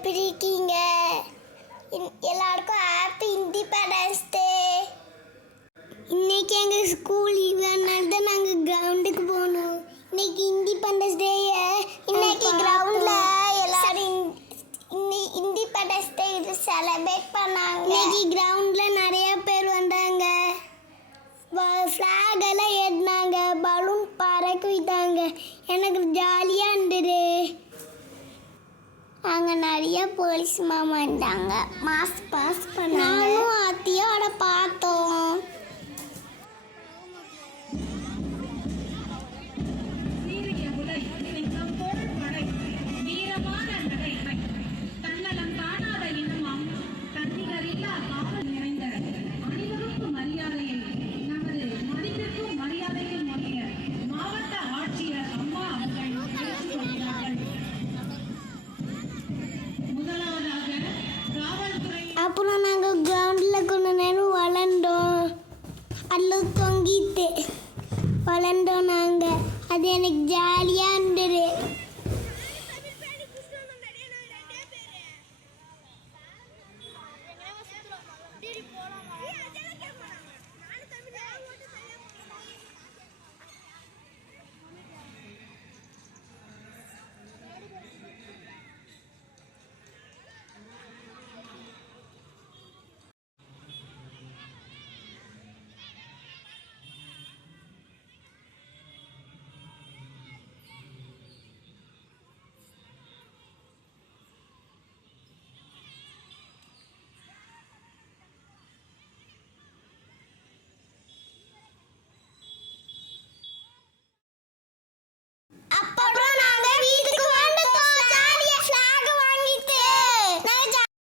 எப்படி இருக்கீங்க? எல்லாருக்கும் ஹாப்பி இண்டிபெண்டன்ஸ் டே. இன்னைக்கு எங்கள் ஸ்கூல் லீவுனால தான் நாங்கள் கிரவுண்டுக்கு போகணும். இன்னைக்கு இண்டிபெண்டன்ஸ் டே. இன்னைக்கு கிரவுண்டில் எல்லாரும் இண்டிபெண்டன்ஸ் டே இது செலிப்ரேட் பண்ணாங்க. இன்னைக்கு கிரவுண்டில் நிறைய பேர் வந்தாங்க. ஃப்ளாக் எல்லாம் ஏறினாங்க, பலூன் பறக்க விட்டாங்க. எனக்கு ஜாலியாக இருந்தது. அங்கே நிறைய போலீஸ் மாமா இருந்தாங்க, மாஸ்க் பாஸ் பண்ணாங்க. நானும் அத்தியோட பார்த்தோம். அப்புறம் நாங்கள் கிரவுண்டில் கொஞ்ச நேரம் வளர்ந்தோம். அதில் தொங்கிட்டு வளர்ந்தோம் நாங்கள். அது எனக்கு ஜாலியாக இருந்தது.